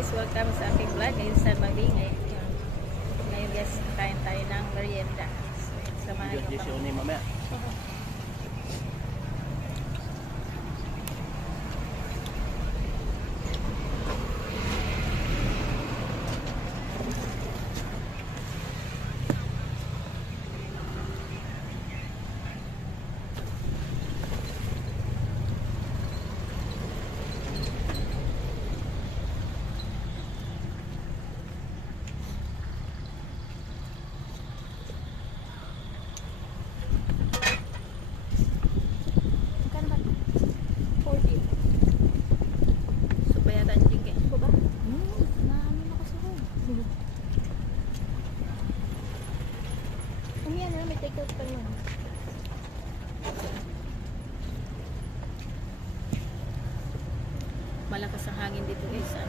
guys, welcome sa aking vlog. Ngayon sa Mabingay. Ngayon guys, kain tayo ng merienda. So, samahan nyo kami. Mamaya. Malakas ang hangin dito